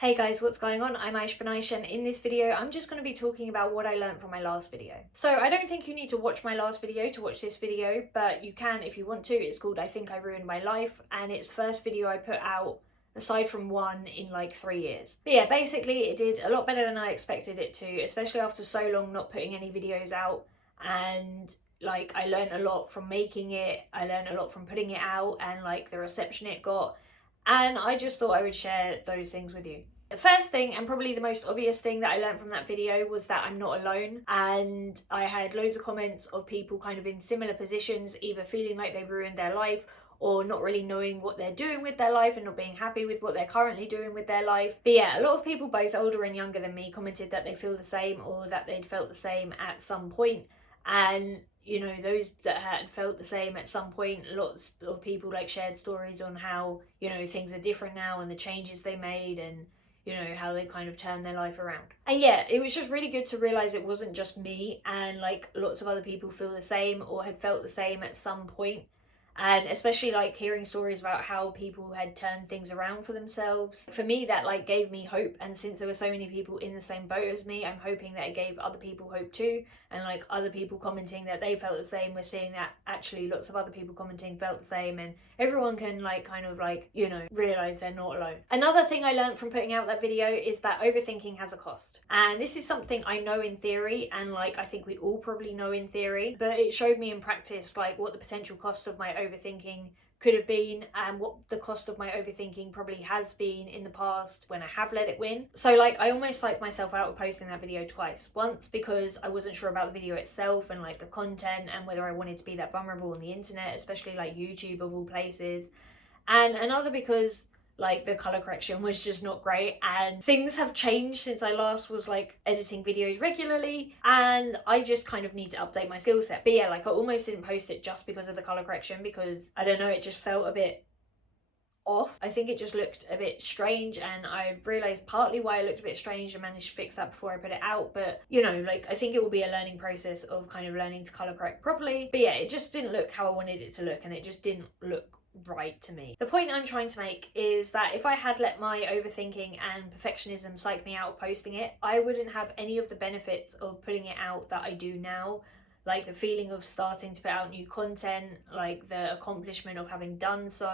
Hey guys, what's going on? I'm Aysh Banaysh, and in this video I'm just going to be talking about what I learned from my last video. So I don't think you need to watch my last video to watch this video, but you can if you want to. It's called I Think I Ruined My Life, and it's the first video I put out aside from one in like 3 years. But yeah, basically it did a lot better than I expected it to, especially after so long not putting any videos out. And like, I learned a lot from making it, I learned a lot from putting it out, and like the reception it got. And I just thought I would share those things with you. The first thing, and probably the most obvious thing that I learned from that video, was that I'm not alone. And I had loads of comments of people kind of in similar positions, either feeling like they've ruined their life or not really knowing what they're doing with their life and not being happy with what they're currently doing with their life. But yeah, a lot of people, both older and younger than me, commented that they feel the same or that they'd felt the same at some point. And you know, those that had felt the same at some point, lots of people like shared stories on how, you know, things are different now and the changes they made, and you know, how they kind of turned their life around. And yeah, it was just really good to realize it wasn't just me, and like lots of other people feel the same or had felt the same at some point. And especially like hearing stories about how people had turned things around for themselves. For me, that like gave me hope, and since there were so many people in the same boat as me, I'm hoping that it gave other people hope too. And like other people commenting that they felt the same, we're seeing that actually lots of other people commenting felt the same, and everyone can like kind of like, you know, realize they're not alone. Another thing I learned from putting out that video is that overthinking has a cost. And this is something I know in theory, and like I think we all probably know in theory, but it showed me in practice like what the potential cost of my overthinking could have been, and what the cost of my overthinking probably has been in the past when I have let it win. So like, I almost psyched myself out of posting that video twice. Once because I wasn't sure about the video itself and like the content and whether I wanted to be that vulnerable on the internet, especially like YouTube of all places. And another because like the color correction was just not great, and things have changed since I last was like editing videos regularly, and I just kind of need to update my skill set. But yeah, like I almost didn't post it just because of the color correction, because I don't know, it just felt a bit off. I think it just looked a bit strange, and I realized partly why it looked a bit strange and managed to fix that before I put it out. But you know, like I think it will be a learning process of kind of learning to color correct properly. But yeah, it just didn't look how I wanted it to look, and it just didn't look right to me. The point I'm trying to make is that if I had let my overthinking and perfectionism psych me out of posting it, I wouldn't have any of the benefits of putting it out that I do now. Like the feeling of starting to put out new content, like the accomplishment of having done so,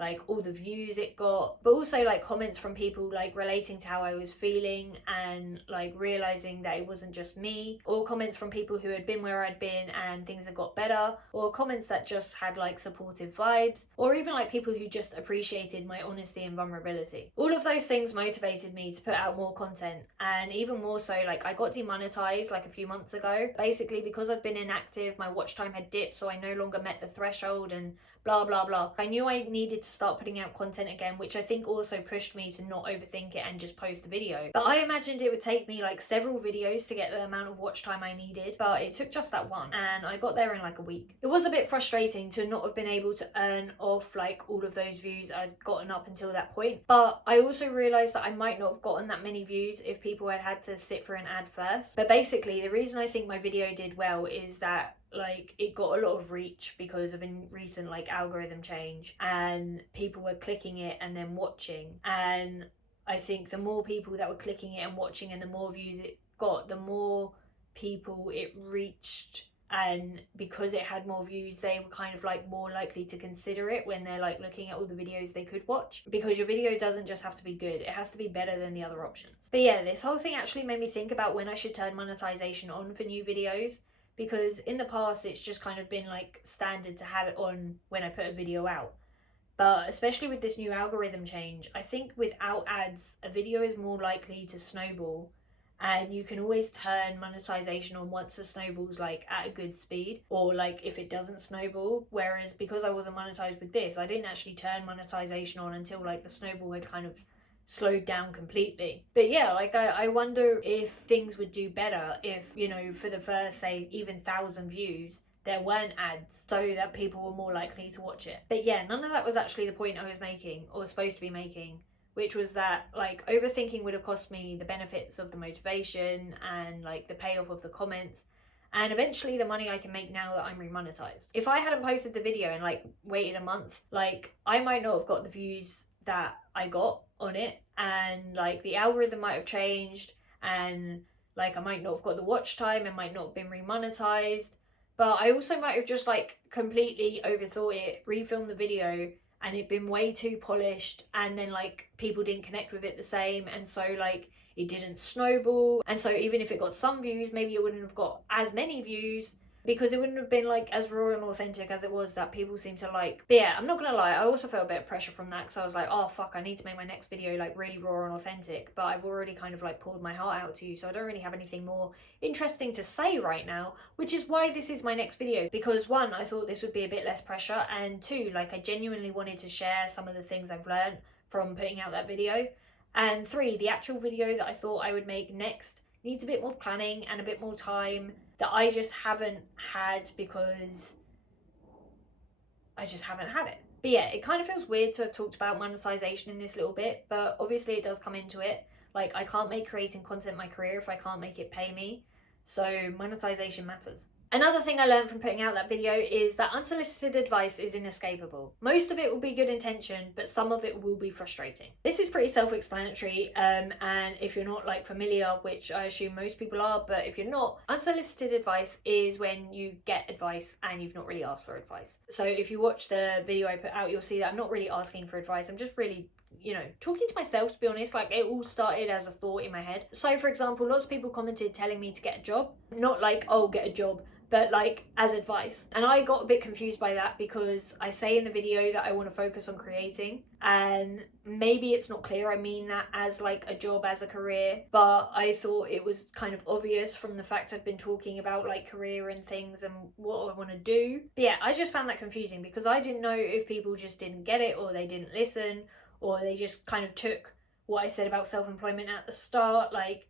like all the views it got, but also like comments from people like relating to how I was feeling and like realizing that it wasn't just me, or comments from people who had been where I'd been and things had got better, or comments that just had like supportive vibes, or even like people who just appreciated my honesty and vulnerability. All of those things motivated me to put out more content, and even more so, like I got demonetized like a few months ago, basically because I'd been inactive. My watch time had dipped, so I no longer met the threshold, and blah blah blah. I knew I needed to start putting out content again, which I think also pushed me to not overthink it and just post a video. But I imagined it would take me like several videos to get the amount of watch time I needed, but it took just that one, and I got there in like a week. It was a bit frustrating to not have been able to earn off like all of those views I'd gotten up until that point, but I also realized that I might not have gotten that many views if people had had to sit for an ad first. But basically the reason I think my video did well is that like it got a lot of reach because of a recent like algorithm change, and people were clicking it and then watching. And I think the more people that were clicking it and watching, and the more views it got, the more people it reached. And because it had more views, they were kind of like more likely to consider it when they're like looking at all the videos they could watch, because your video doesn't just have to be good, it has to be better than the other options. But yeah, this whole thing actually made me think about when I should turn monetization on for new videos, because in the past it's just kind of been like standard to have it on when I put a video out. But especially with this new algorithm change, I think without ads a video is more likely to snowball, and you can always turn monetization on once the snowball's like at a good speed, or like if it doesn't snowball. Whereas because I wasn't monetized with this, I didn't actually turn monetization on until like the snowball had kind of slowed down completely. But yeah, like I wonder if things would do better if, you know, for the first say even 1,000 views there weren't ads, so that people were more likely to watch it. But yeah, none of that was actually the point I was making, or supposed to be making, which was that like overthinking would have cost me the benefits of the motivation and like the payoff of the comments, and eventually the money I can make now that I'm remonetized. If I hadn't posted the video and like waited a month, like I might not have got the views that I got on it, and like the algorithm might have changed, and like I might not have got the watch time and might not have been remonetized. But I also might have just like completely overthought it, refilmed the video, and it'd been way too polished, and then like people didn't connect with it the same, and so like it didn't snowball. And so even if it got some views, maybe it wouldn't have got as many views because it wouldn't have been like as raw and authentic as it was that people seem to like. But yeah, I'm not gonna lie, I also felt a bit of pressure from that because I was like, oh fuck, I need to make my next video like really raw and authentic, but I've already kind of like poured my heart out to you, so I don't really have anything more interesting to say right now, which is why this is my next video. Because one, I thought this would be a bit less pressure, and two, like I genuinely wanted to share some of the things I've learned from putting out that video, and three, the actual video that I thought I would make next needs a bit more planning and a bit more time that I just haven't had because I just haven't had it. But yeah, it kind of feels weird to have talked about monetization in this little bit, but obviously it does come into it. Like, I can't make creating content my career if I can't make it pay me, so monetization matters. Another thing I learned from putting out that video is that unsolicited advice is inescapable. Most of it will be good intention, but some of it will be frustrating. This is pretty self-explanatory, and if you're not like familiar, which I assume most people are, but if you're not, unsolicited advice is when you get advice and you've not really asked for advice. So if you watch the video I put out, you'll see that I'm not really asking for advice, I'm just really talking to myself, to be honest. Like, it all started as a thought in my head. So for example, lots of people commented telling me to get a job, not like, oh, get a job, but like as advice. And I got a bit confused by that because I say in the video that I want to focus on creating, and maybe it's not clear I mean that as like a job, as a career, but I thought it was kind of obvious from the fact I've been talking about like career and things and what I want to do. But yeah, I just found that confusing because I didn't know if people just didn't get it, or they didn't listen, or they just kind of took what I said about self-employment at the start like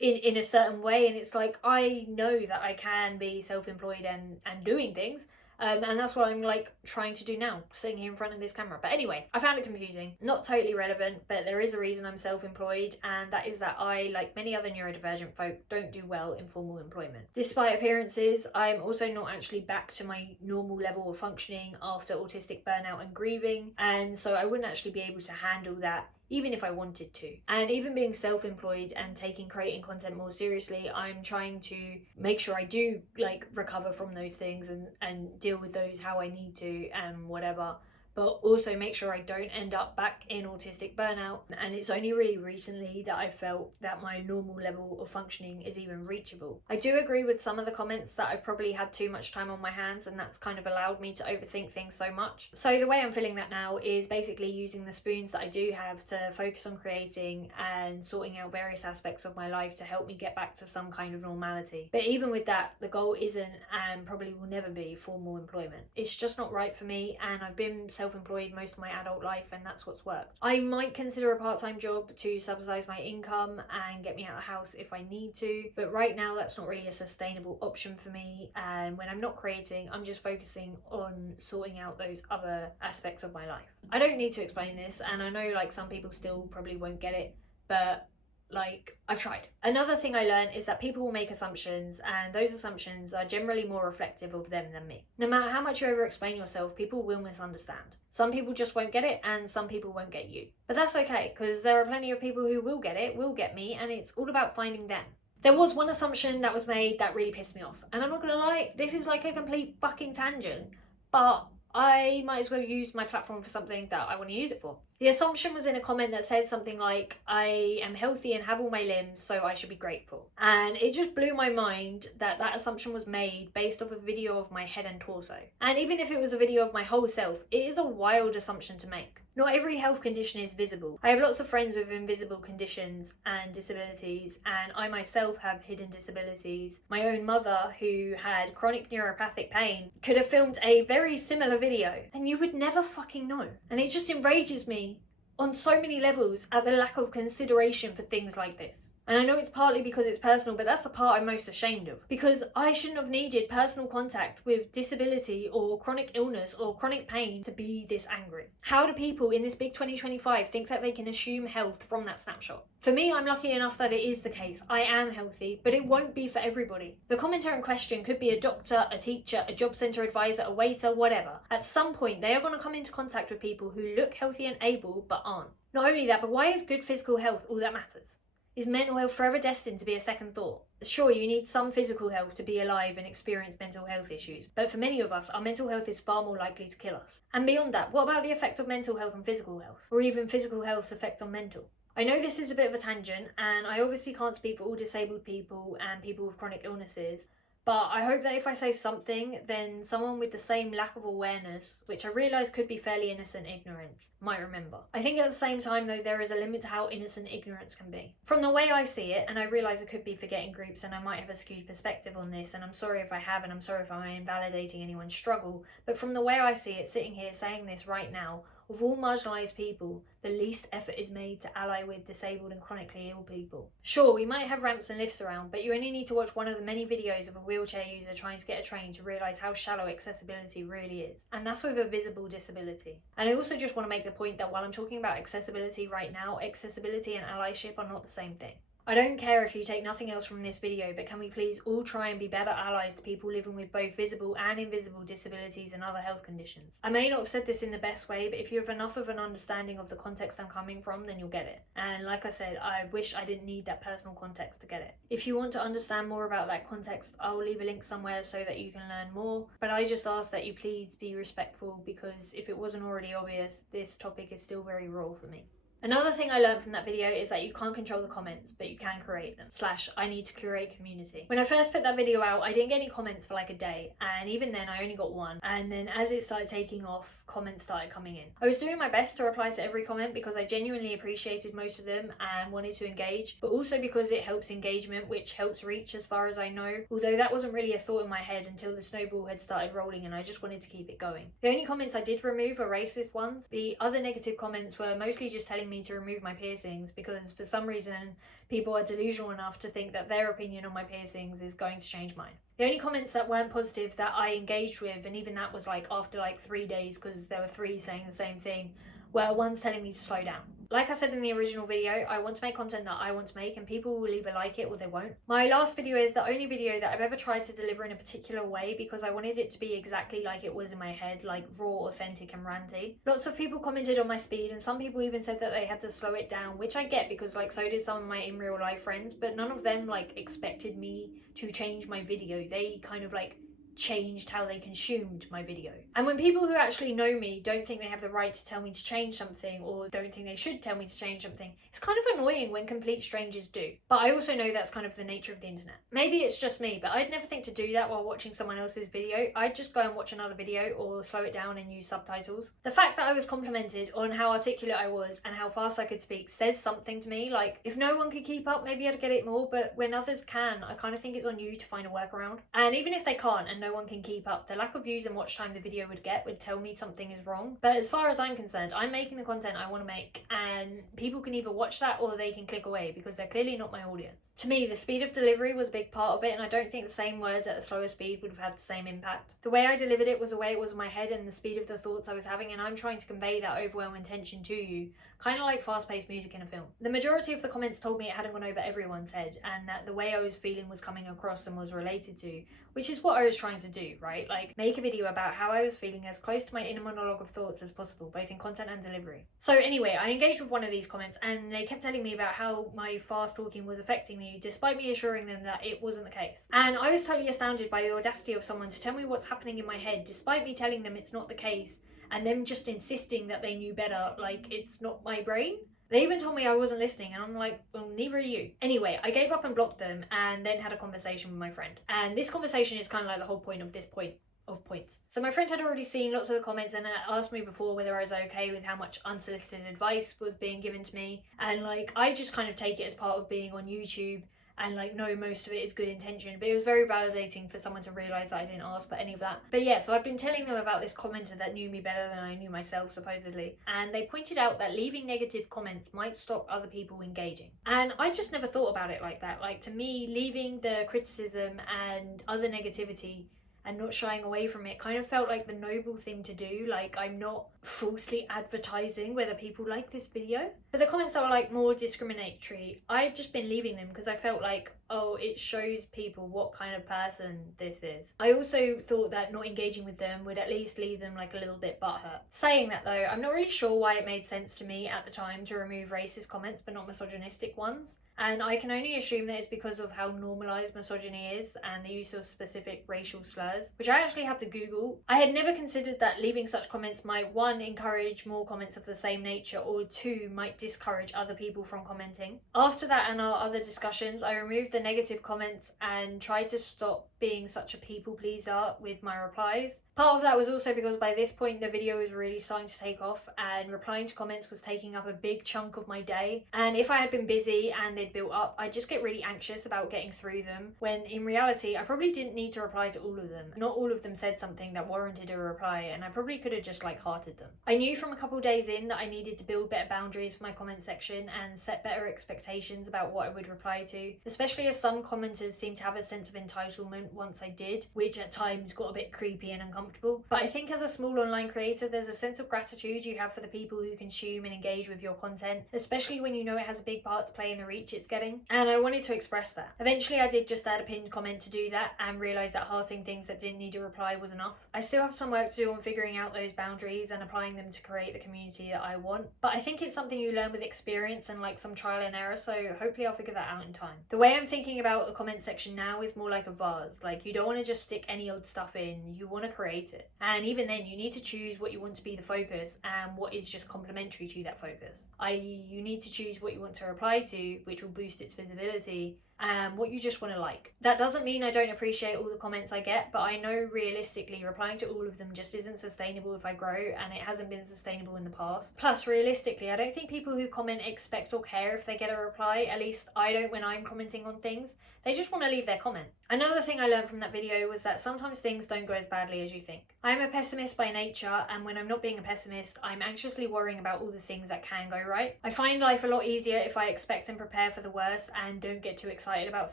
in a certain way. And it's like, I know that I can be self-employed and doing things, and that's what I'm like trying to do now, sitting here in front of this camera. But anyway, I found it confusing, not totally relevant, but there is a reason I'm self-employed, and that is that I, like many other neurodivergent folk, don't do well in formal employment. Despite appearances, I'm also not actually back to my normal level of functioning after autistic burnout and grieving, and so I wouldn't actually be able to handle that even if I wanted to. And even being self-employed and taking creating content more seriously, I'm trying to make sure I do like recover from those things and deal with those how I need to and whatever, but also make sure I don't end up back in autistic burnout. And it's only really recently that I felt that my normal level of functioning is even reachable. I do agree with some of the comments that I've probably had too much time on my hands, and that's kind of allowed me to overthink things so much. So the way I'm feeling that now is basically using the spoons that I do have to focus on creating and sorting out various aspects of my life to help me get back to some kind of normality. But even with that, the goal isn't, and probably will never be, formal employment. It's just not right for me, and I've been self-employed most of my adult life, and that's what's worked. I might consider a part-time job to subsidize my income and get me out of the house if I need to, but right now that's not really a sustainable option for me. And when I'm not creating, I'm just focusing on sorting out those other aspects of my life. I don't need to explain this, and I know like some people still probably won't get it, but like, I've tried. Another thing I learned is that people will make assumptions, and those assumptions are generally more reflective of them than me. No matter how much you over explain yourself, people will misunderstand. Some people just won't get it, and some people won't get you. But that's okay, because there are plenty of people who will get it, will get me, and it's all about finding them. There was one assumption that was made that really pissed me off, and I'm not gonna lie, this is like a complete fucking tangent, but I might as well use my platform for something that I want to use it for. The assumption was in a comment that said something like, I am healthy and have all my limbs, so I should be grateful. And it just blew my mind that that assumption was made based off a video of my head and torso. And even if it was a video of my whole self, it is a wild assumption to make. Not every health condition is visible. I have lots of friends with invisible conditions and disabilities, and I myself have hidden disabilities. My own mother, who had chronic neuropathic pain, could have filmed a very similar video, and you would never fucking know. And it just enrages me on so many levels at the lack of consideration for things like this. And I know it's partly because it's personal, but that's the part I'm most ashamed of. Because I shouldn't have needed personal contact with disability or chronic illness or chronic pain to be this angry. How do people in this big 2025 think that they can assume health from that snapshot? For me, I'm lucky enough that it is the case. I am healthy, but it won't be for everybody. The commenter in question could be a doctor, a teacher, a job centre advisor, a waiter, whatever. At some point, they are going to come into contact with people who look healthy and able but aren't. Not only that, but why is good physical health all that matters? Is mental health forever destined to be a second thought? Sure, you need some physical health to be alive and experience mental health issues, but for many of us, our mental health is far more likely to kill us. And beyond that, what about the effect of mental health on physical health? Or even physical health's effect on mental? I know this is a bit of a tangent, and I obviously can't speak for all disabled people and people with chronic illnesses, but I hope that if I say something, then someone with the same lack of awareness, which I realise could be fairly innocent ignorance, might remember. I think at the same time though, there is a limit to how innocent ignorance can be. From the way I see it, and I realise I could be forgetting groups and I might have a skewed perspective on this, and I'm sorry if I have, and I'm sorry if I'm invalidating anyone's struggle, but from the way I see it, sitting here saying this right now, of all marginalised people, the least effort is made to ally with disabled and chronically ill people. Sure, we might have ramps and lifts around, but you only need to watch one of the many videos of a wheelchair user trying to get a train to realise how shallow accessibility really is. And that's with a visible disability. And I also just want to make the point that while I'm talking about accessibility right now, accessibility and allyship are not the same thing. I don't care if you take nothing else from this video, but can we please all try and be better allies to people living with both visible and invisible disabilities and other health conditions? I may not have said this in the best way, but if you have enough of an understanding of the context I'm coming from, then you'll get it. And like I said, I wish I didn't need that personal context to get it. If you want to understand more about that context, I'll leave a link somewhere so that you can learn more, but I just ask that you please be respectful, because if it wasn't already obvious, this topic is still very raw for me. Another thing I learned from that video is that you can't control the comments, but you can curate them. / I need to curate community. When I first put that video out, I didn't get any comments for like a day, and even then I only got one. And then as it started taking off, comments started coming in. I was doing my best to reply to every comment because I genuinely appreciated most of them and wanted to engage, but also because it helps engagement, which helps reach as far as I know, although that wasn't really a thought in my head until the snowball had started rolling and I just wanted to keep it going. The only comments I did remove were racist ones. The other negative comments were mostly just telling me to remove my piercings because for some reason people are delusional enough to think that their opinion on my piercings is going to change mine. The only comments that weren't positive that I engaged with, and even that was like after like 3 days because there were 3 saying the same thing, were ones telling me to slow down. Like I said in the original video, I want to make content that I want to make and people will either like it or they won't. My last video is the only video that I've ever tried to deliver in a particular way because I wanted it to be exactly like it was in my head, like raw, authentic and ranty. Lots of people commented on my speed and some people even said that they had to slow it down, which I get because like so did some of my in real life friends, but none of them like expected me to change my video. They kind of like changed how they consumed my video. And when people who actually know me don't think they have the right to tell me to change something or don't think they should tell me to change something, it's kind of annoying when complete strangers do. But I also know that's kind of the nature of the internet. Maybe it's just me, but I'd never think to do that while watching someone else's video. I'd just go and watch another video or slow it down and use subtitles. The fact that I was complimented on how articulate I was and how fast I could speak says something to me. Like, if no one could keep up, maybe I'd get it more, but when others can, I kind of think it's on you to find a workaround. And even if they can't and no one can keep up, the lack of views and watch time the video would get would tell me something is wrong. But as far as I'm concerned, I'm making the content I want to make and people can either watch that or they can click away because they're clearly not my audience. To me, the speed of delivery was a big part of it, and I don't think the same words at a slower speed would have had the same impact. The way I delivered it was the way it was in my head and the speed of the thoughts I was having, and I'm trying to convey that overwhelming tension to you, kind of like fast-paced music in a film. The majority of the comments told me it hadn't gone over everyone's head and that the way I was feeling was coming across and was related to, which is what I was trying to do, right? Like, make a video about how I was feeling as close to my inner monologue of thoughts as possible, both in content and delivery. So anyway, I engaged with one of these comments and they kept telling me about how my fast talking was affecting me, despite me assuring them that it wasn't the case. And I was totally astounded by the audacity of someone to tell me what's happening in my head, despite me telling them it's not the case, and them just insisting that they knew better, like it's not my brain. They even told me I wasn't listening, and I'm like, well, neither are you. Anyway, I gave up and blocked them and then had a conversation with my friend. And this conversation is kind of like the whole point of this point of points. So my friend had already seen lots of the comments and asked me before whether I was okay with how much unsolicited advice was being given to me. And like, I just kind of take it as part of being on YouTube and like know most of it is good intention, but it was very validating for someone to realise that I didn't ask for any of that. But yeah, so I've been telling them about this commenter that knew me better than I knew myself, supposedly, and they pointed out that leaving negative comments might stop other people engaging. And I just never thought about it like that. Like, to me, leaving the criticism and other negativity and not shying away from it kind of felt like the noble thing to do. Like, I'm not falsely advertising whether people like this video. But the comments that were like more discriminatory, I've just been leaving them because I felt like, oh, it shows people what kind of person this is. I also thought that not engaging with them would at least leave them like a little bit butthurt. Saying that though, I'm not really sure why it made sense to me at the time to remove racist comments but not misogynistic ones. And I can only assume that it's because of how normalised misogyny is and the use of specific racial slurs, which I actually had to Google. I had never considered that leaving such comments might, one, encourage more comments of the same nature, or two, might discourage other people from commenting. After that and our other discussions, I removed the negative comments and tried to stop being such a people pleaser with my replies. Part of that was also because by this point the video was really starting to take off and replying to comments was taking up a big chunk of my day, and if I had been busy and they'd built up, I'd just get really anxious about getting through them, when in reality I probably didn't need to reply to all of them. Not all of them said something that warranted a reply, and I probably could have just like hearted them. I knew from a couple days in that I needed to build better boundaries for my comment section and set better expectations about what I would reply to, especially as some commenters seemed to have a sense of entitlement once I did, which at times got a bit creepy and uncomfortable. But I think as a small online creator, there's a sense of gratitude you have for the people who consume and engage with your content, especially when you know it has a big part to play in the reach it's getting, and I wanted to express that. Eventually I did just add a pinned comment to do that and realised that hearting things that didn't need a reply was enough. I still have some work to do on figuring out those boundaries and applying them to create the community that I want, but I think it's something you learn with experience and like some trial and error, so hopefully I'll figure that out in time. The way I'm thinking about the comment section now is more like a vase. Like, you don't want to just stick any old stuff in, you want to create it. And even then you need to choose what you want to be the focus and what is just complementary to that focus. I.e., you need to choose what you want to reply to, which will boost its visibility, and what you just want to like. That doesn't mean I don't appreciate all the comments I get, but I know realistically replying to all of them just isn't sustainable if I grow, and it hasn't been sustainable in the past. Plus, realistically, I don't think people who comment expect or care if they get a reply. At least I don't when I'm commenting on things. They just want to leave their comment. Another thing I learned from that video was that sometimes things don't go as badly as you think. I'm a pessimist by nature, and when I'm not being a pessimist, I'm anxiously worrying about all the things that can go right. I find life a lot easier if I expect and prepare for the worst and don't get too excited about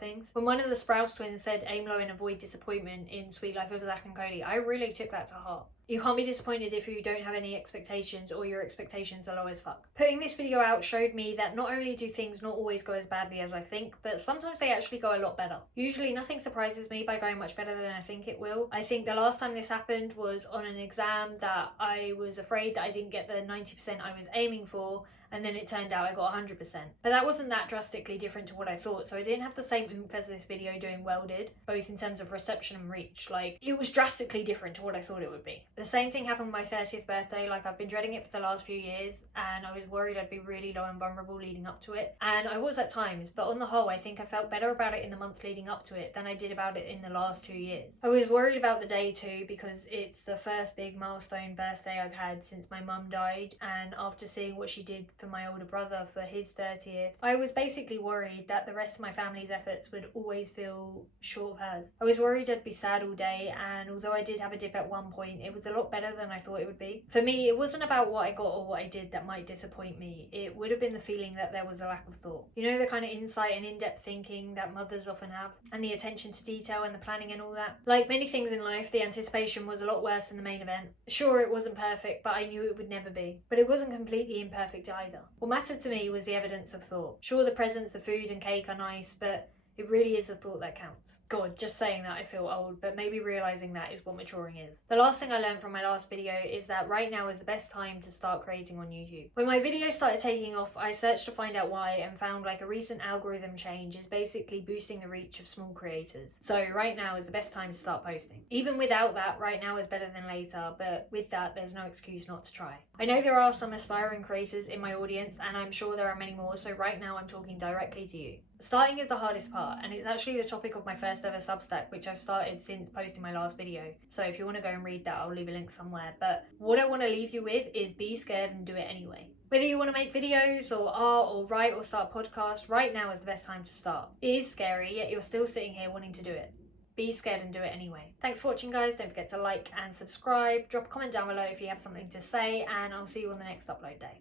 things. When one of the Sprouse twins said aim low and avoid disappointment in Sweet Life of Zack and Cody, I really took that to heart. You can't be disappointed if you don't have any expectations or your expectations are low as fuck. Putting this video out showed me that not only do things not always go as badly as I think, but sometimes they actually go a lot better. Usually nothing surprises me by going much better than I think it will. I think the last time this happened was on an exam that I was afraid that I didn't get the 90% I was aiming for, and then it turned out I got 100%. But that wasn't that drastically different to what I thought, so I didn't have the same oomph as this video doing well did, both in terms of reception and reach. Like, it was drastically different to what I thought it would be. The same thing happened on my 30th birthday. Like, I've been dreading it for the last few years, and I was worried I'd be really low and vulnerable leading up to it. And I was at times, but on the whole, I think I felt better about it in the month leading up to it than I did about it in the last 2 years. I was worried about the day too, because it's the first big milestone birthday I've had since my mum died, and after seeing what she did for my older brother for his 30th, I was basically worried that the rest of my family's efforts would always feel short of hers. I was worried I'd be sad all day, and although I did have a dip at one point, it was a lot better than I thought it would be. For me, it wasn't about what I got or what I did that might disappoint me. It would have been the feeling that there was a lack of thought. You know, the kind of insight and in-depth thinking that mothers often have, and the attention to detail and the planning and all that. Like many things in life, the anticipation was a lot worse than the main event. Sure, it wasn't perfect, but I knew it would never be. But it wasn't completely imperfect either. What mattered to me was the evidence of thought. Sure, the presents, the food and cake are nice, but it really is the thought that counts. God, just saying that I feel old, but maybe realising that is what maturing is. The last thing I learned from my last video is that right now is the best time to start creating on YouTube. When my videos started taking off, I searched to find out why and found like a recent algorithm change is basically boosting the reach of small creators. So right now is the best time to start posting. Even without that, right now is better than later, but with that, there's no excuse not to try. I know there are some aspiring creators in my audience, and I'm sure there are many more, so right now I'm talking directly to you. Starting is the hardest part, and it's actually the topic of my first ever Substack, which I've started since posting my last video. So if you want to go and read that, I'll leave a link somewhere. But what I want to leave you with is be scared and do it anyway. Whether you want to make videos or art or write or start a podcast, right now is the best time to start. It is scary, yet you're still sitting here wanting to do it. Be scared and do it anyway. Thanks for watching, guys. Don't forget to like and subscribe. Drop a comment down below if you have something to say, and I'll see you on the next upload day.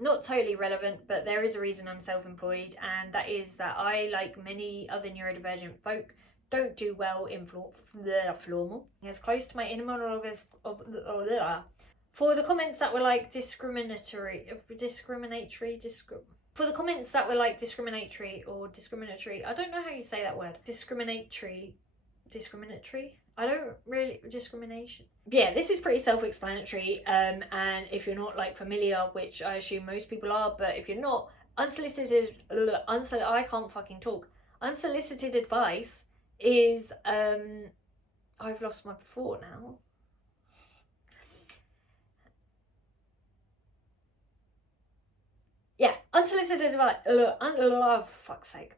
Not totally relevant, but there is a reason I'm self-employed, and that is that I, like many other neurodivergent folk, don't do well in formal. As close to my inner monologue as for the comments that were like discriminatory, for the comments that were like discriminatory, I don't know how you say that word. Discriminatory. I don't really, discrimination. Yeah, this is pretty self-explanatory, and if you're not like familiar, which I assume most people are, but if you're not, I can't fucking talk. Unsolicited advice is, I've lost my thought now. Yeah, unsolicited advice, fuck's sake.